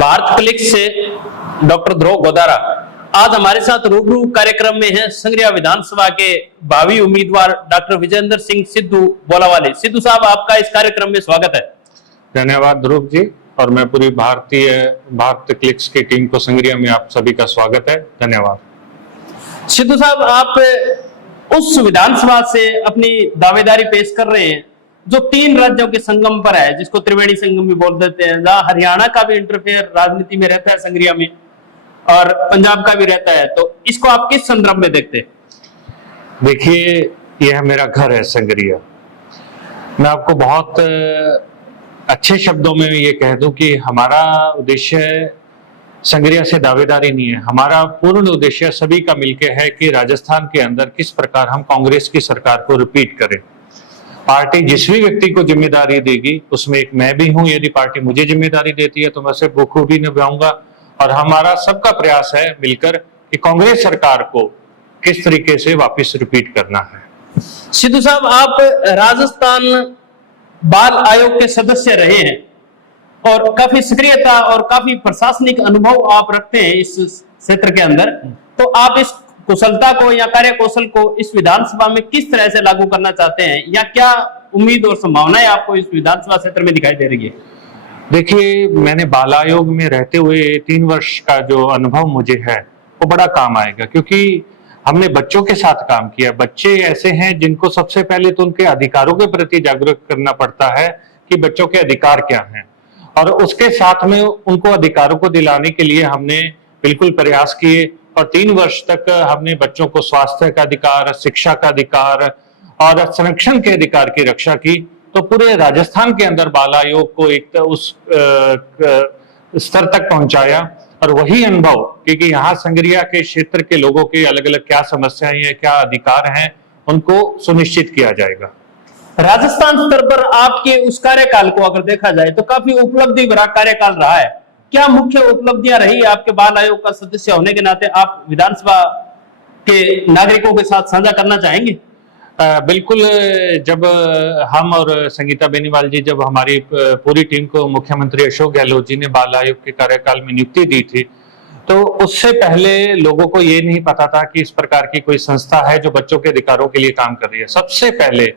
Bharat click से doctor ध्रुव गोदारा आज हमारे साथ रूबरू कार्यक्रम में है संगरिया विधानसभा के भावी उम्मीदवार डॉक्टर विजेंद्र सिंह सिद्धू बोलावाली। सिद्धू साहब, आपका इस कार्यक्रम में स्वागत है। धन्यवाद ध्रुव जी, और मैं पूरी भारत क्लिक्स की टीम को संगरिया में आप सभी का स्वागत है। धन्यवाद। सिद्धू साहब, आप उस विधानसभा से अपनी दावेदारी पेश कर रहे हैं जो 3 राज्यों के संगम पर है, जिसको त्रिवेणी संगम भी बोल देते हैं, जहां हरियाणा का भी इंटरफेयर राजनीति में रहता है संगरिया में, और पंजाब का भी रहता है। तो इसको आप किस संदर्भ में देखते हैं? देखिए, यह मेरा घर है संगरिया। मैं आपको बहुत अच्छे शब्दों में ये कह दूं कि हमारा उद्देश्य संगरिया से दावेदारी नहीं है। हमारा पूर्ण उद्देश्य सभी का मिलकर है कि राजस्थान के अंदर किस प्रकार हम कांग्रेस की सरकार को रिपीट करें। पार्टी जिस भी व्यक्ति को जिम्मेदारी देगी, उसमें एक मैं भी हूं। यदि पार्टी मुझे जिम्मेदारी देती है तो मैं उसे बखूबी निभाऊंगा, और हमारा सबका प्रयास है मिलकर कि कांग्रेस सरकार को किस तरीके से वापस रिपीट करना है। सिद्धू साहब, आप राजस्थान बाल आयोग के सदस्य रहे हैं और काफी सक्रियता और काफी प्रशासनिक अनुभव आप रखते हैं इस क्षेत्र के अंदर। तो आप इस कुशलता को या कार्य कौशल को इस विधानसभा में किस तरह से लागू करना चाहते हैं, या क्या उम्मीद और संभावनाएं आपको इस विधानसभा क्षेत्र में दिखाई दे रही है? देखिए, मैंने बाल आयोग में रहते हुए 3 वर्ष का जो अनुभव मुझे है वो बड़ा काम आएगा, क्योंकि हमने बच्चों के साथ काम किया। बच्चे ऐसे हैं जिनको सबसे पहले तो उनके अधिकारों के प्रति जागरूक करना पड़ता है कि बच्चों के अधिकार क्या हैं, और उसके साथ में उनको अधिकारों को दिलाने के लिए हमने बिल्कुल प्रयास किए। और 3 वर्ष तक हमने बच्चों को स्वास्थ्य का अधिकार, शिक्षा का अधिकार और संरक्षण के अधिकार की रक्षा की। तो पूरे राजस्थान के अंदर बाल आयोग को एक उस स्तर तक पहुंचाया, और वही अनुभव, क्योंकि यहाँ संगरिया के क्षेत्र के लोगों के अलग अलग क्या समस्याएं हैं, क्या अधिकार हैं, उनको सुनिश्चित किया जाएगा। राजस्थान स्तर पर आपके उस कार्यकाल को अगर देखा जाए तो काफी उपलब्धि भरा कार्यकाल रहा है। क्या मुख्य उपलब्धियां रही आपके बाल आयोग का सदस्य होने के नाते, आप विधानसभा के नागरिकों के साथ साझा करना चाहेंगे? बिल्कुल। जब हम और संगीता बेनीवाल जी, जब हमारी पूरी टीम को मुख्यमंत्री अशोक गहलोत जी ने बाल आयोग के कार्यकाल में नियुक्ति दी थी, तो उससे पहले लोगों को ये नहीं पता था कि इस प्रकार की कोई संस्था है जो बच्चों के अधिकारों के लिए काम कर रही है। सबसे पहले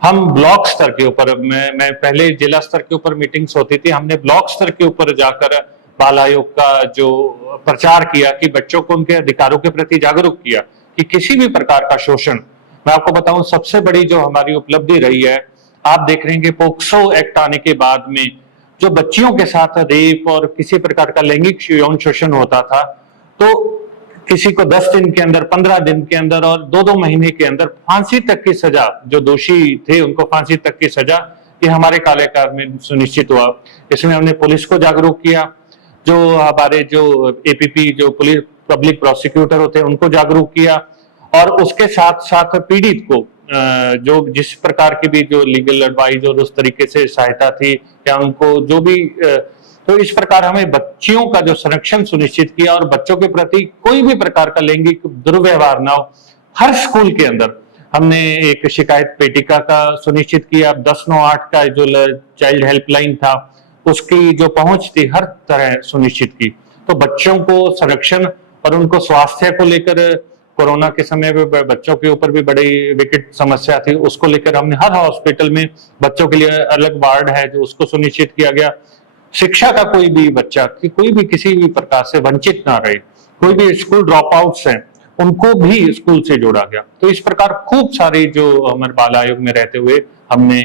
हम ब्लॉक स्तर के ऊपर, मैं पहले जिला स्तर के ऊपर मीटिंग्स होती थी, हमने ब्लॉक स्तर के ऊपर जाकर बाल आयोग का जो प्रचार किया कि बच्चों को उनके अधिकारों के प्रति जागरूक किया कि किसी भी प्रकार का शोषण। मैं आपको बताऊं, सबसे बड़ी जो हमारी उपलब्धि रही है, आप देख रहे हैं कि पोक्सो एक्ट आने के बाद में जो बच्चियों के साथ रेप और किसी प्रकार का लैंगिक यौन शोषण होता था, तो किसी को 10 दिन के अंदर, 15 दिन के अंदर और 2-2 महीने के अंदर फांसी तक की सजा, जो दोषी थे उनको फांसी तक की सजा, ये हमारे कार्यकाल में सुनिश्चित हुआ। इसमें हमने पुलिस को जागरूक किया, जो हमारे जो एपीपी, जो पुलिस पब्लिक प्रोसिक्यूटर होते हैं, उनको जागरूक किया, और उसके साथ साथ पीड़ित को जो जिस प्रकार की भी जो लीगल एडवाइस और उस तरीके से सहायता थी, या उनको जो भी, तो इस प्रकार हमें बच्चियों का जो संरक्षण सुनिश्चित किया, और बच्चों के प्रति कोई भी प्रकार का लैंगिक दुर्व्यवहार ना हो। हर स्कूल के अंदर हमने एक शिकायत पेटिका का सुनिश्चित किया। 1098 का जो चाइल्ड हेल्पलाइन था, उसकी जो पहुंच थी हर तरह सुनिश्चित की। तो बच्चों को संरक्षण और उनको स्वास्थ्य को लेकर, कोरोना के समय में बच्चों के ऊपर भी बड़ी विकट समस्या थी, उसको लेकर हमने हर हॉस्पिटल में बच्चों के लिए अलग वार्ड है जो उसको सुनिश्चित किया गया। शिक्षा का कोई भी बच्चा कि कोई भी किसी भी प्रकार से वंचित ना रहे, कोई भी स्कूल ड्रॉप आउट्स हैं उनको भी स्कूल से जोड़ा गया। तो इस प्रकार खूब सारी जो हमारे बाल आयोग में रहते हुए हमने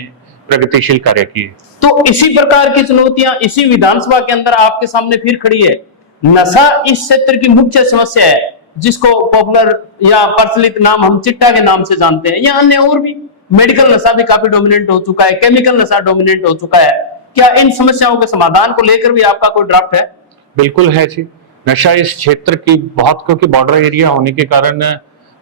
प्रगतिशील कार्य किए। तो इसी प्रकार की चुनौतियां इसी विधानसभा के अंदर आपके सामने फिर खड़ी है। नशा इस क्षेत्र की मुख्य समस्या है, जिसको पॉपुलर या प्रचलित नाम हम चिट्टा के नाम से जानते हैं, या अन्य और भी मेडिकल नशा भी काफी डोमिनेंट हो चुका है, केमिकल नशा डोमिनेंट हो चुका है। क्या इन समस्याओं के समाधान को लेकर भी आपका कोई ड्राफ्ट है? बिल्कुल है जी। नशा इस क्षेत्र की बहुत, क्योंकि बॉर्डर एरिया होने के कारण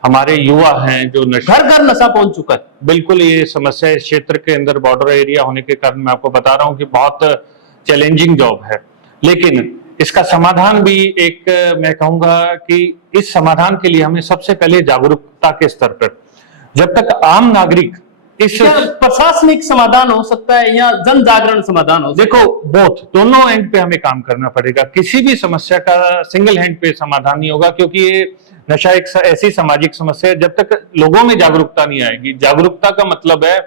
हमारे युवा हैं जो नशा, घर घर नशा पहुंच चुका है। बिल्कुल, ये समस्या इस क्षेत्र के अंदर बॉर्डर एरिया होने के कारण मैं आपको बता रहा हूँ कि बहुत चैलेंजिंग जॉब है। लेकिन इसका समाधान भी एक, मैं कहूंगा कि इस समाधान के लिए हमें सबसे पहले जागरूकता के स्तर पर, जब तक आम नागरिक क्या प्रशासनिक समाधान हो सकता है या जन जागरण समाधान हो? देखो, बोथ, दोनों एंड पे हमें काम करना पड़ेगा। किसी भी समस्या का सिंगल हैंड पे समाधान नहीं होगा, क्योंकि ये नशा एक ऐसी सामाजिक समस्या है, जब तक लोगों में जागरूकता नहीं आएगी। जागरूकता का मतलब है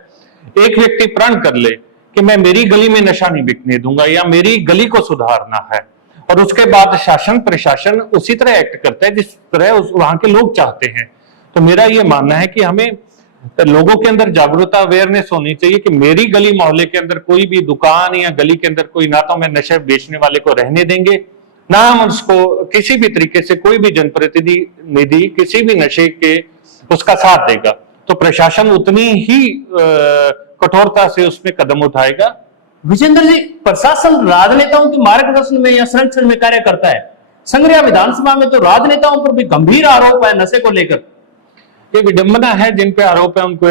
एक व्यक्ति प्रण कर ले कि मैं मेरी गली में नशा नहीं बिकने दूंगा या मेरी गली को सुधारना है, और उसके बाद शासन प्रशासन उसी तरह एक्ट करता है जिस तरह वहां के लोग चाहते हैं। तो मेरा ये मानना है कि हमें लोगों के अंदर जागरूकता, अवेयरनेस होनी चाहिए कि मेरी गली मोहल्ले के अंदर कोई भी दुकान या गली के अंदर कोई, ना तो मैं नशे बेचने वाले को रहने देंगे, ना हम उसको किसी भी तरीके से, कोई भी जनप्रतिनिधि किसी भी नशे के उसका साथ देगा, तो प्रशासन उतनी ही कठोरता से उसमें कदम उठाएगा। विजेंद्र जी, प्रशासन राजनेताओं के मार्गदर्शन में या संरक्षण में कार्य करता है। संग्रिया विधानसभा में तो राजनेताओं पर भी गंभीर आरोप है नशे को लेकर। ये विडंबना है जिन पे आरोप है उनको।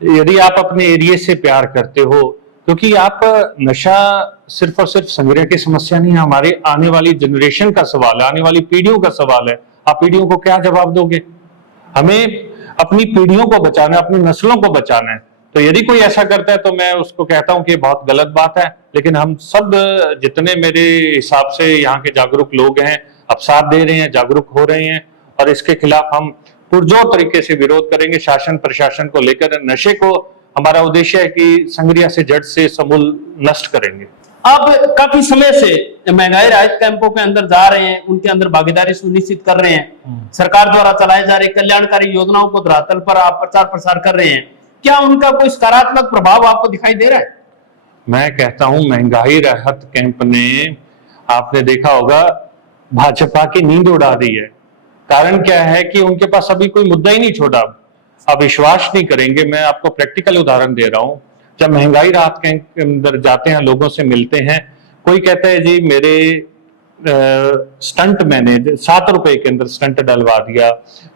यदि आप अपने एरिया से प्यार करते हो, क्योंकि आप नशा सिर्फ और सिर्फ संग्रह की समस्या नहीं है, हमारे आने वाली जनरेशन का सवाल है, आने वाली पीढ़ियों का सवाल है। आप पीढ़ियों को क्या जवाब दोगे? हमें अपनी पीढ़ियों को बचाना है, अपनी नस्लों को बचाना है। तो यदि कोई ऐसा करता है तो मैं उसको कहता हूं कि बहुत गलत बात है, लेकिन हम सब जितने मेरे हिसाब से यहाँ के जागरूक लोग हैं अब साथ दे रहे हैं, जागरूक हो रहे हैं, और इसके खिलाफ हम पुरजोर तरीके से विरोध करेंगे। शासन प्रशासन को लेकर नशे को हमारा उद्देश्य है कि संग्रिया से जड़ से समूल नष्ट करेंगे। आप काफी समय से महंगाई राहत कैंपों के अंदर जा रहे हैं, उनके अंदर भागीदारी सुनिश्चित कर रहे हैं, सरकार द्वारा चलाए जा रहे कल्याणकारी योजनाओं को धरातल पर आप प्रचार प्रसार कर रहे हैं। क्या उनका कोई सकारात्मक प्रभाव आपको दिखाई दे रहा है? मैं कहता हूं महंगाई राहत कैंप ने, आपने देखा होगा, भाजपा की नींद उड़ा दी है। कारण क्या है कि उनके पास अभी कोई मुद्दा ही नहीं छोड़ा। आप विश्वास नहीं करेंगे, मैं आपको प्रैक्टिकल उदाहरण दे रहा हूं। जब महंगाई राहत कैंप के अंदर जाते हैं, लोगों से मिलते हैं, कोई कहता है जी मेरे स्टंट मैंने 7 रुपए के अंदर स्टंट डलवा दिया,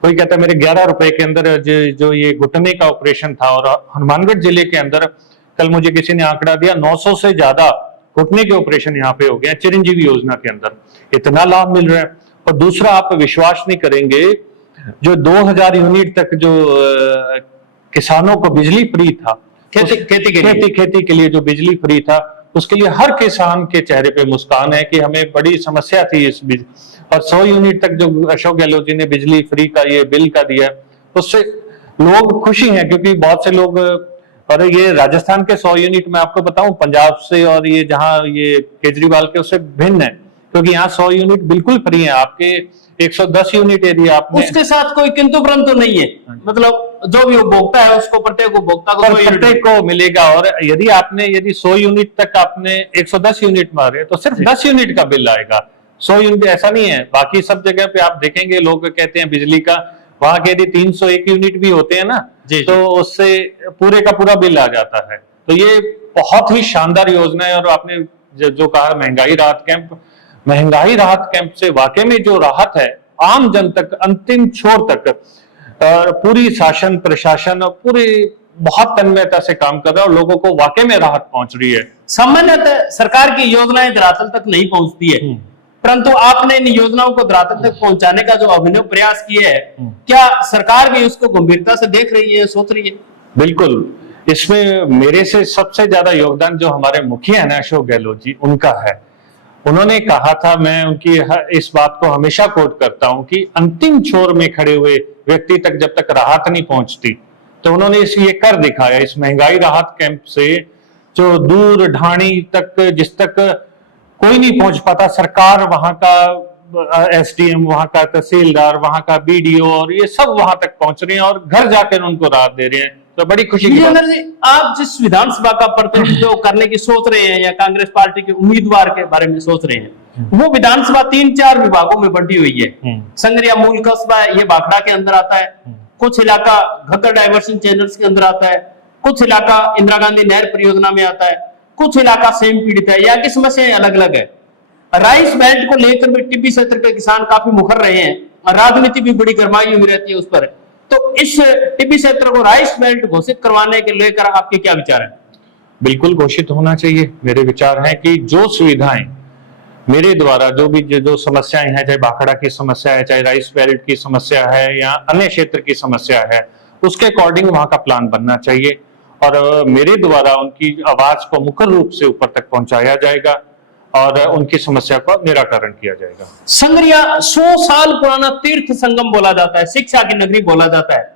कोई कहता है मेरे 11 रुपए के अंदर जो ये घुटने का ऑपरेशन था। और हनुमानगढ़ जिले के अंदर कल मुझे किसी ने आंकड़ा दिया, 900 से ज्यादा घुटने के ऑपरेशन यहाँ पे हो गए चिरंजीवी योजना के अंदर। इतना लाभ मिल रहा है। और दूसरा, आप विश्वास नहीं करेंगे, जो 2000 यूनिट तक जो किसानों को बिजली फ्री था, खेती के लिए जो बिजली फ्री था, उसके लिए हर किसान के चेहरे पे मुस्कान है कि हमें बड़ी समस्या थी इस और 100 यूनिट तक जो अशोक गहलोत जी ने बिजली फ्री का ये बिल का दिया, उससे लोग खुशी हैं। क्योंकि बहुत से लोग, और ये राजस्थान के 100 यूनिट में आपको बताऊं, पंजाब से और ये जहां ये केजरीवाल के उससे भिन्न है, क्योंकि यहाँ 100 यूनिट बिल्कुल फ्री है। आपके 110 यूनिट यदि आपने, उसके साथ कोई किंतु परंतु नहीं है, मतलब जो भी उपभोक्ता है उसको, प्रत्येक उपभोक्ता को मिलेगा। और यदि 100 यूनिट तक आपने 110 यूनिट मारे तो सिर्फ 10 यूनिट का बिल आएगा। 100 यूनिट ऐसा नहीं है। बाकी सब जगह पे आप देखेंगे लोग कहते हैं बिजली का, वहां के यदि 301 यूनिट भी होते हैं ना, तो उससे पूरे का पूरा बिल आ जाता है। तो ये बहुत ही शानदार योजना है। और आपने जो कहा महंगाई राहत कैंप से वाकई में जो राहत है आम जन तक, अंतिम छोर तक, पूरी शासन प्रशासन और पूरी बहुत तन्मयता से काम कर रहा है और लोगों को वाकई में राहत पहुंच रही है। सामान्यतः सरकार की योजनाएं धरातल तक नहीं पहुंचती है, परंतु आपने इन योजनाओं को धरातल तक पहुंचाने का जो अभिनव प्रयास किया है, क्या सरकार भी उसको गंभीरता से देख रही है, सोच रही है? बिल्कुल। इसमें मेरे से सबसे ज्यादा योगदान जो हमारे मुखिया है ना, अशोक गहलोत जी, उनका है। उन्होंने कहा था, मैं उनकी इस बात को हमेशा कोट करता हूं कि अंतिम छोर में खड़े हुए व्यक्ति तक जब तक राहत नहीं पहुंचती, तो उन्होंने ये कर दिखाया। इस महंगाई राहत कैंप से जो दूर ढाणी तक, जिस तक कोई नहीं पहुंच पाता, सरकार, वहां का एसडीएम, वहां का तहसीलदार, वहां का बीडीओ, और ये सब वहां तक पहुंच रहे हैं और घर जाकर उनको राहत दे रहे हैं। तो बड़ी खुशी की बात है। आप जिस विधानसभा का प्रतिनिधित्व करने की सोच रहे हैं या कांग्रेस पार्टी के उम्मीदवार के बारे में सोच रहे हैं, वो विधानसभा 3-4 विभागों में बंटी हुई है। संग्रिया मूल कस्बा ये भाखड़ा के अंदर आता है, कुछ इलाका घग्गर डाइवर्शन चैनल्स के अंदर आता है, कुछ इलाका इंदिरा गांधी नहर परियोजना में आता है, कुछ इलाका सेम पीड़ित है। यहाँ की समस्याएं अलग अलग है। राइस बेल्ट को लेकर भी टिब्बी क्षेत्र के किसान काफी मुखर रहे हैं और राजनीति भी बड़ी गरमाई हुई रहती है उस पर। तो इस टिब्बी क्षेत्र को राइस बेल्ट घोषित करवाने के लेकर आपके क्या विचार है? बिल्कुल घोषित होना चाहिए। मेरे विचार हैं कि जो सुविधाएं मेरे द्वारा, जो समस्याएं हैं, चाहे भाखड़ा की समस्या है, चाहे राइस बेल्ट की समस्या है या अन्य क्षेत्र की समस्या है, उसके अकॉर्डिंग वहां का प्लान बनना चाहिए और मेरे द्वारा उनकी आवाज को मुखर रूप से ऊपर तक पहुंचाया जाएगा और उनकी समस्या का निराकरण किया जाएगा। संगरिया 100 साल पुराना तीर्थ संगम बोला जाता है, शिक्षा की नगरी बोला जाता है।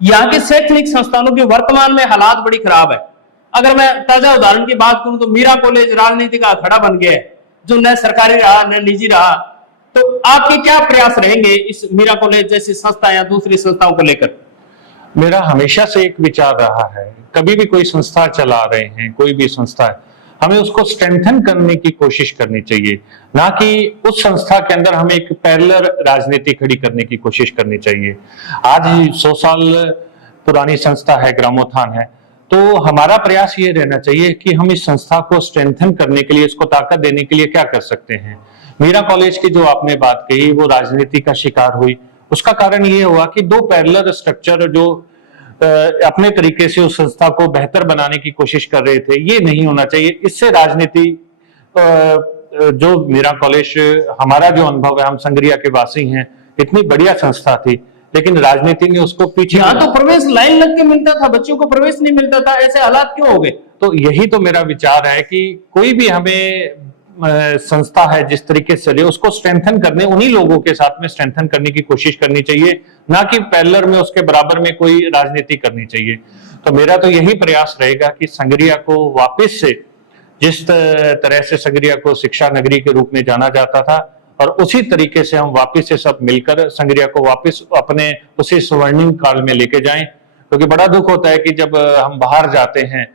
यहाँ के शैक्षणिक संस्थानों की वर्तमान में हालात बड़ी खराब है। अगर मैं ताजा उदाहरण की बात करूं तो मीरा कॉलेज राजनीति का अखाड़ा बन गया है, जो न सरकारी रहा न निजी रहा। तो आपके क्या प्रयास रहेंगे इस मीरा कॉलेज जैसी संस्था या दूसरी संस्थाओं को लेकर? मेरा हमेशा से एक विचार रहा है, कभी भी कोई संस्था चला रहे हैं, कोई भी संस्था है, हमें उसको स्ट्रेंथन करने की कोशिश करनी चाहिए, ना कि उस संस्था के अंदर हमें एक पैरेलल राजनीति खड़ी करने की कोशिश करनी चाहिए। आज 100 साल पुरानी संस्था है, ग्रामोत्थान है, तो हमारा प्रयास ये रहना चाहिए कि हम इस संस्था को स्ट्रेंथन करने के लिए, इसको ताकत देने के लिए क्या कर सकते हैं। मीरा कॉलेज की जो आपने बात कही वो राजनीति का शिकार हुई, उसका कारण ये हुआ कि दो पैरेलल स्ट्रक्चर जो अपने तरीके से उस संस्था को बेहतर बनाने की कोशिश कर रहे थे, ये नहीं होना चाहिए। इससे राजनीति जो मीरा कॉलेज, हमारा जो अनुभव है, हम संगरिया के वासी हैं, इतनी बढ़िया संस्था थी, लेकिन राजनीति ने उसको पीछे। यहाँ तो प्रवेश लाइन लग के मिलता था, बच्चों को प्रवेश नहीं मिलता था, ऐसे हालात क्यों हो गए? तो यही तो मेरा विचार है कि कोई भी हमें संस्था है जिस तरीके से चले, उसको स्ट्रेंथन करने, उन्हीं लोगों के साथ में स्ट्रेंथन करने की कोशिश करनी चाहिए, ना कि पैरेलल में उसके बराबर में कोई राजनीति करनी चाहिए। तो मेरा तो यही प्रयास रहेगा कि संगरिया को वापस से, जिस तरह से संगरिया को शिक्षा नगरी के रूप में जाना जाता था, और उसी तरीके से हम वापस से सब मिलकर संगरिया को वापस अपने उसी स्वर्णिम काल में लेके जाएं। क्योंकि बड़ा दुख होता है कि जब हम बाहर जाते हैं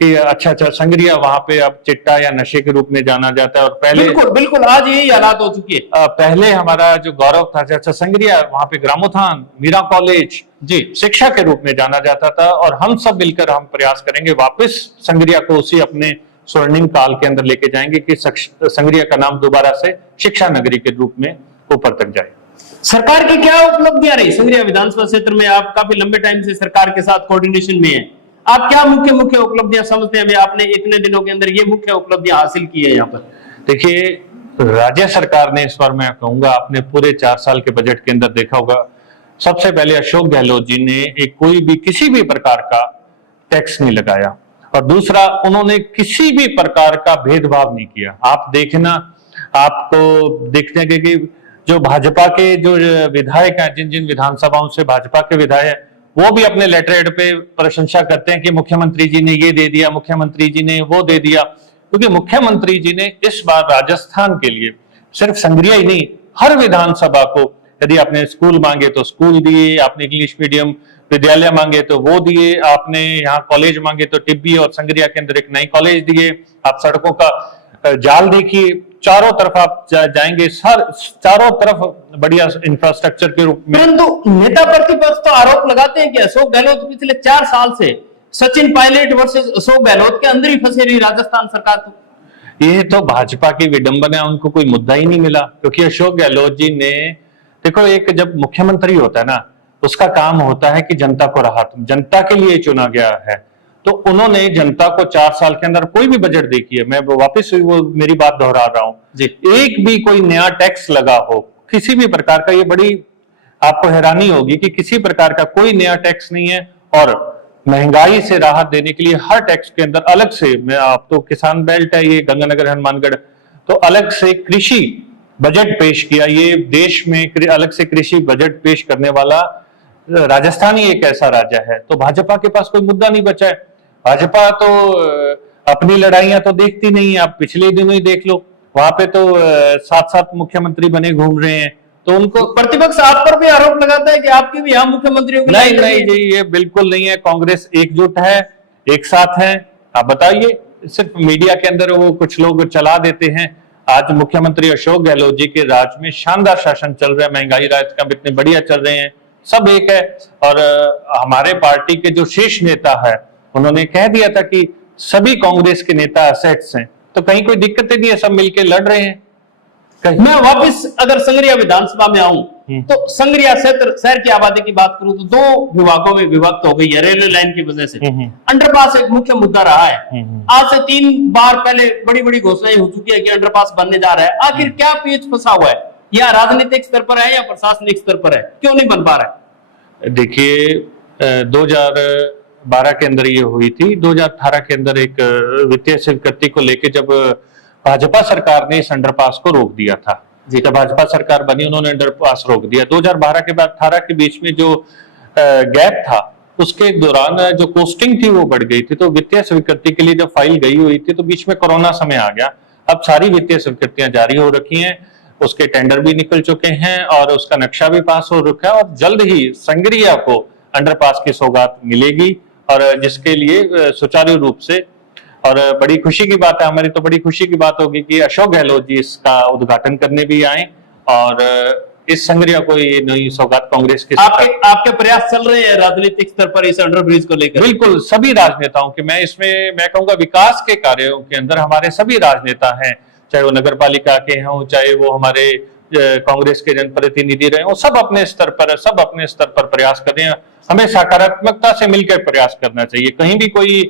कि अच्छा संगरिया वहां पे अब चिट्टा या नशे के रूप में जाना जाता है, और पहले बिल्कुल आज यही हालात हो चुकी है। पहले हमारा जो गौरव था, अच्छा संगरिया वहां पे ग्रामोत्थान, मीरा कॉलेज जी शिक्षा के रूप में जाना जाता था, और हम सब मिलकर हम प्रयास करेंगे वापस संगरिया को उसी अपने स्वर्णिम काल के अंदर लेके जाएंगे कि संगरिया का नाम दोबारा से शिक्षा नगरी के रूप में ऊपर तक जाए। सरकार की क्या उपलब्धियां रही संगरिया विधानसभा क्षेत्र में? आप काफी लंबे टाइम से सरकार के साथ कोऑर्डिनेशन में है, आप क्या मुख्य उपलब्धियां समझते हैं? आपने इतने दिनों के अंदर ये मुख्य उपलब्धियां हासिल की है यहाँ पर? देखिए, राज्य सरकार ने इस बार, मैं कहूंगा, आपने पूरे 4 साल के बजट के अंदर देखा होगा, सबसे पहले अशोक गहलोत जी ने कोई भी किसी भी प्रकार का टैक्स नहीं लगाया, और दूसरा उन्होंने किसी भी प्रकार का भेदभाव नहीं किया। आप देखना, आपको देखने के कि जो भाजपा के जो विधायक हैं, जिन जिन विधानसभाओं से भाजपा के विधायक, वो भी अपने लेटर हेड पे प्रशंसा करते हैं कि मुख्यमंत्री जी ने ये दे दिया, मुख्यमंत्री जी ने वो दे दिया। क्योंकि मुख्यमंत्री जी ने इस बार राजस्थान के लिए सिर्फ संगरिया ही नहीं, हर विधानसभा को, यदि आपने स्कूल मांगे तो स्कूल दिए, आपने इंग्लिश मीडियम विद्यालय मांगे तो वो दिए, आपने यहाँ कॉलेज मांगे तो टिब्बी और संगरिया के अंदर एक नई कॉलेज दिए, आप सड़कों का जाल देखिए, चारों तरफ आप जाएंगे, चारों तरफ बढ़िया इंफ्रास्ट्रक्चर के रूप में। परंतु नेता प्रतिपक्ष तो आरोप लगाते हैं कि अशोक गहलोत पिछले 4 साल से सचिन पायलट वर्सेस अशोक गहलोत के अंदर ही फंसी रही राजस्थान सरकार। तो ये तो भाजपा की विडंबना है, उनको कोई मुद्दा ही नहीं मिला। क्योंकि अशोक गहलोत जी ने, देखो, एक जब मुख्यमंत्री होता है ना, उसका काम होता है कि जनता को राहत, जनता के लिए चुना गया है, तो उन्होंने जनता को 4 साल के अंदर कोई भी बजट देखी है, मैं वापस वो मेरी बात दोहरा रहा हूं जी, एक भी कोई नया टैक्स लगा हो किसी भी प्रकार का, ये बड़ी आपको हैरानी होगी कि किसी प्रकार का कोई नया टैक्स नहीं है। और महंगाई से राहत देने के लिए हर टैक्स के अंदर अलग से, मैं आप तो किसान बेल्ट है ये गंगानगर हनुमानगढ़, तो अलग से कृषि बजट पेश किया। ये देश में अलग से कृषि बजट पेश करने वाला राजस्थान ही एक ऐसा राज्य है। तो भाजपा के पास कोई मुद्दा नहीं बचा है। भाजपा तो अपनी लड़ाइयां तो देखती नहीं है, आप पिछले दिनों ही देख लो, वहां पे तो 7 मुख्यमंत्री बने घूम रहे हैं। तो उनको प्रतिपक्ष आप पर भी आरोप लगाता है कि आपके भी यहाँ मुख्यमंत्रियों की नहीं जी, ये बिल्कुल नहीं है। कांग्रेस एकजुट है, एक साथ है। आप बताइए, सिर्फ मीडिया के अंदर वो कुछ लोग चला देते हैं। आज मुख्यमंत्री अशोक गहलोत जी के राज में शानदार शासन चल रहा है, महंगाई राहत काम इतने बढ़िया चल रहे हैं, सब एक है। और हमारे पार्टी के जो शीर्ष नेता है, उन्होंने कह दिया था कि सभी कांग्रेस के नेता असेट्स हैं, तो कहीं कोई दिक्कतें नहीं है, सब मिलके लड़ रहे हैं। मैं वापस अगर संगरिया विधानसभा में आऊं तो संगरिया क्षेत्र, शहर की आबादी की बात करूं तो 2 विभागों में विभक्त हो गई है रेलवे लाइन की वजह से। अंडरपास एक मुख्य मुद्दा रहा है। आज से 3 बार पहले बड़ी बड़ी घोषणाएं हो चुकी है कि अंडरपास बनने जा रहा है। आखिर क्या पेच फंसा हुआ है? या राजनीतिक स्तर पर है या प्रशासनिक स्तर पर है? क्यों नहीं बन पा रहा है? देखिए, 2012 के अंदर ये हुई थी। 2018 के अंदर एक वित्तीय स्वीकृति को लेकर जब भाजपा सरकार ने इस अंडरपास को रोक दिया था, जब भाजपा सरकार बनी उन्होंने अंडरपास रोक दिया। 2012 के बाद 18 के बीच में जो गैप था उसके दौरान जो कोस्टिंग थी वो बढ़ गई थी, तो वित्तीय स्वीकृति के लिए जब फाइल गई हुई थी तो बीच में कोरोना समय आ गया। अब सारी वित्तीय स्वीकृतियां जारी हो रखी हैं, उसके टेंडर भी निकल चुके हैं और उसका नक्शा भी पास हो रखा है और जल्द ही संगरिया को अंडरपास की सौगात मिलेगी और जिसके लिए सुचारू रूप से, और बड़ी खुशी की बात है, हमारी तो बड़ी खुशी की बात होगी कि अशोक गहलोत जी इसका उद्घाटन करने भी आए और इस संगरिया को ये नई सौगात कांग्रेस के आपके प्रयास चल रहे हैं राजनीतिक स्तर पर इस अंडरब्रिज को लेकर? बिल्कुल, सभी राजनेताओं के, मैं कहूंगा विकास के कार्यों के अंदर हमारे सभी राजनेता हैं, चाहे वो नगर पालिका के हों, चाहे वो हमारे कांग्रेस के जनप्रतिनिधि रहे, वो सब अपने स्तर पर प्रयास कर रहे हैं। हमें सकारात्मकता से मिलकर प्रयास करना चाहिए। कहीं भी कोई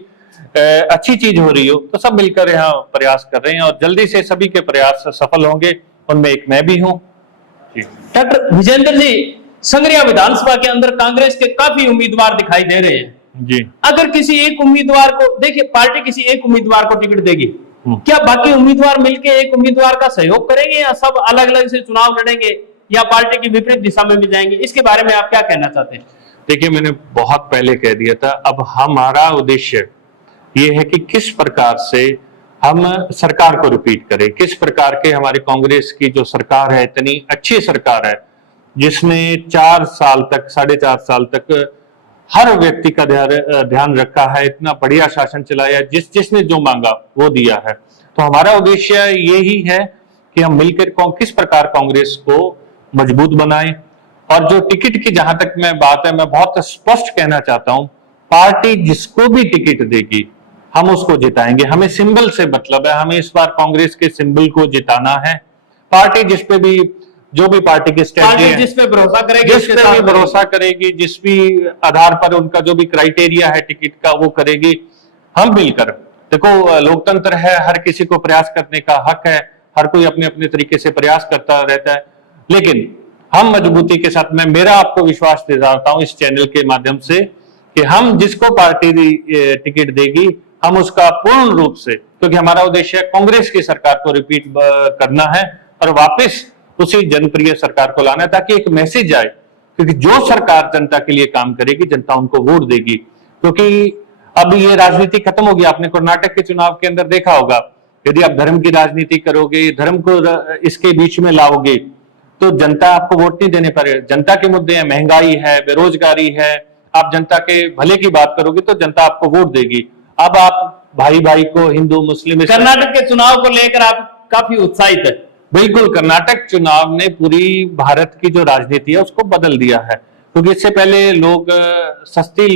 अच्छी चीज हो रही हो तो सब मिलकर यहाँ प्रयास कर रहे हैं और जल्दी से सभी के प्रयास सफल होंगे, उनमें एक मैं भी हूँ। डॉक्टर विजेंद्र जी, संगरिया विधानसभा के अंदर कांग्रेस के काफी उम्मीदवार दिखाई दे रहे हैं जी। अगर किसी एक उम्मीदवार को देखिए, पार्टी किसी एक उम्मीदवार को टिकट देगी, क्या बाकी उम्मीदवार मिलकर एक उम्मीदवार का सहयोग करेंगे या सब अलग अलग से चुनाव लड़ेंगे या पार्टी की विपरीत दिशा में भी जाएंगे? इसके बारे में आप क्या कहना चाहते हैं? देखिए, मैंने बहुत पहले कह दिया था, अब हमारा उद्देश्य ये है कि किस प्रकार से हम सरकार को रिपीट करें, किस प्रकार के हमारी कांग्रेस की जो सरकार है, इतनी अच्छी सरकार है जिसने 4 साल तक, 4.5 साल तक हर व्यक्ति का ध्यान रखा है, इतना बढ़िया शासन चलाया, जिसने जो मांगा वो दिया है। तो हमारा उद्देश्य यही है कि हम मिलकर किस प्रकार कांग्रेस को मजबूत बनाएं। और जो टिकट की जहां तक मैं बात है, मैं बहुत स्पष्ट कहना चाहता हूं, पार्टी जिसको भी टिकट देगी हम उसको जिताएंगे। हमें सिंबल से मतलब है, हमें इस बार कांग्रेस के सिंबल को जिताना है। पार्टी जिस पे भी, जो भी पार्टी की स्ट्रेटजी जिस पे भरोसा करेगी, जिस पे भी भरोसा करेगी, जिस भी आधार पर उनका जो भी क्राइटेरिया है टिकट का वो करेगी, हम मिलकर। देखो, लोकतंत्र है, हर किसी को प्रयास करने का हक है, हर कोई अपने अपने तरीके से प्रयास करता रहता है, लेकिन हम मजबूती के साथ, मैं मेरा आपको विश्वास दिलाता हूं इस चैनल के माध्यम से कि हम जिसको पार्टी टिकट देगी हम उसका पूर्ण रूप से, क्योंकि हमारा उद्देश्य कांग्रेस की सरकार को रिपीट करना है और वापस उसी जनप्रिय सरकार को लाना है, ताकि एक मैसेज आए, क्योंकि जो सरकार जनता के लिए काम करेगी जनता उनको वोट देगी। क्योंकि अब ये राजनीति खत्म होगी। आपने कर्नाटक के चुनाव के अंदर देखा होगा, यदि आप धर्म की राजनीति करोगे, धर्म को इसके बीच में लाओगे तो जनता आपको वोट नहीं देने पर। जनता के मुद्दे हैं, महंगाई है, बेरोजगारी है, आप जनता के भले की बात करोगे तो जनता आपको वोट देगी। अब आप भाई भाई को, हिंदू मुस्लिम, कर्नाटक के चुनाव को लेकर आप काफी उत्साहित है? बिल्कुल, कर्नाटक चुनाव ने पूरी भारत की जो राजनीति है उसको बदल दिया है, क्योंकि इससे पहले लोग सस्ती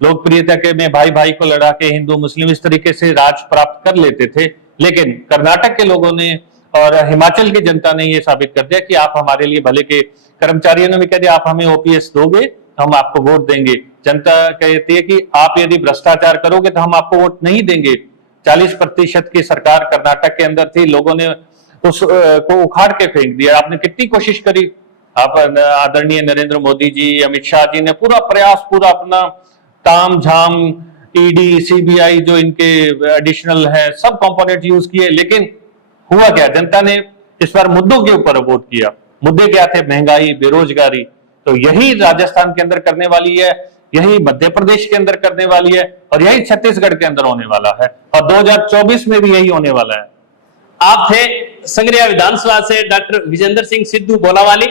लोकप्रियता के में भाई भाई को लड़ा के हिंदू मुस्लिम इस तरीके से राज प्राप्त कर लेते थे, लेकिन कर्नाटक के लोगों ने और हिमाचल की जनता ने ये साबित कर दिया कि आप हमारे लिए भले के। कर्मचारियों ने भी कह दिया, आप हमें ओपीएस दोगे तो हम आपको वोट देंगे। जनता कहती है कि आप यदि भ्रष्टाचार करोगे तो हम आपको वोट नहीं देंगे। 40% की सरकार कर्नाटक के अंदर थी, लोगों ने उस को उखाड़ के फेंक दिया। आपने कितनी कोशिश करी, आप आदरणीय नरेंद्र मोदी जी, अमित शाह जी ने पूरा प्रयास, पूरा अपना ताम झाम, ईडी, सीबीआई जो इनके एडिशनल है, सब कंपोनेंट यूज किए, लेकिन हुआ क्या? जनता ने इस बार मुद्दों के ऊपर वोट किया। मुद्दे क्या थे? महंगाई, बेरोजगारी। तो यही राजस्थान के अंदर करने वाली है, यही मध्य प्रदेश के अंदर करने वाली है और यही छत्तीसगढ़ के अंदर होने वाला है और 2024 में भी यही होने वाला है। आप थे संगरिया विधानसभा से डॉक्टर विजेंद्र सिंह सिद्धू बोलावाली,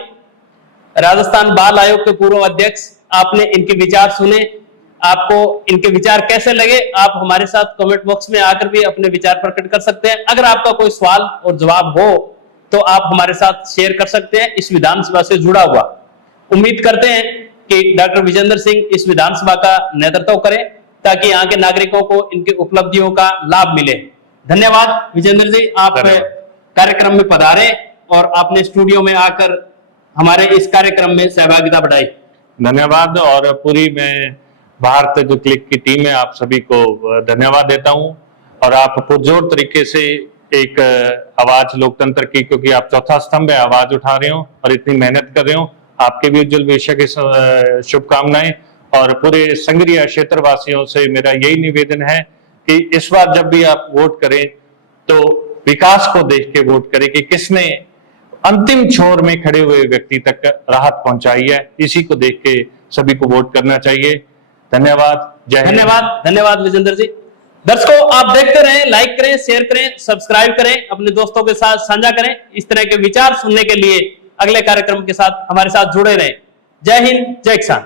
राजस्थान बाल आयोग के पूर्व अध्यक्ष। आपने इनके विचार सुने, आपको इनके विचार कैसे लगे? आप हमारे साथ कमेंट बॉक्स में आकर भी अपने विचार प्रकट कर सकते हैं। अगर आपका कोई सवाल और जवाब हो तो आप हमारे साथ शेयर कर सकते हैं इस विधानसभा से जुड़ा हुआ। उम्मीद करते हैं कि डॉक्टर विजेंद्र सिंह इस विधानसभा का नेतृत्व करें ताकि यहाँ के नागरिकों को इनकी उपलब्धियों का लाभ मिले। धन्यवाद विजेंद्र जी, आप कार्यक्रम में पधारे और आपने स्टूडियो में आकर हमारे इस कार्यक्रम में सहभागिता बढ़ाई। धन्यवाद। और पूरी मैं भारत जो क्लिक की टीम है, आप सभी को धन्यवाद देता हूं। और आप पुरजोर तरीके से एक आवाज लोकतंत्र की, क्योंकि आप चौथा स्तंभ है, आवाज उठा रहे हो और इतनी मेहनत कर रहे हो, आपके भी उज्जवल भविष्य की शुभकामनाएं। और पूरे संगरिया क्षेत्रवासियों से मेरा यही निवेदन है कि इस बार जब भी आप वोट करें तो विकास को देख के वोट करें कि किसने अंतिम छोर में खड़े हुए व्यक्ति तक राहत पहुंचाई है, इसी को देख के सभी को वोट करना चाहिए। धन्यवाद। जय हिंद। धन्यवाद, धन्यवाद विजेंद्र जी। दर्शकों, आप देखते रहें, लाइक करें, शेयर करें, सब्सक्राइब करें, अपने दोस्तों के साथ साझा करें। इस तरह के विचार सुनने के लिए अगले कार्यक्रम के साथ हमारे साथ जुड़े रहें। जय हिंद, जय किसान।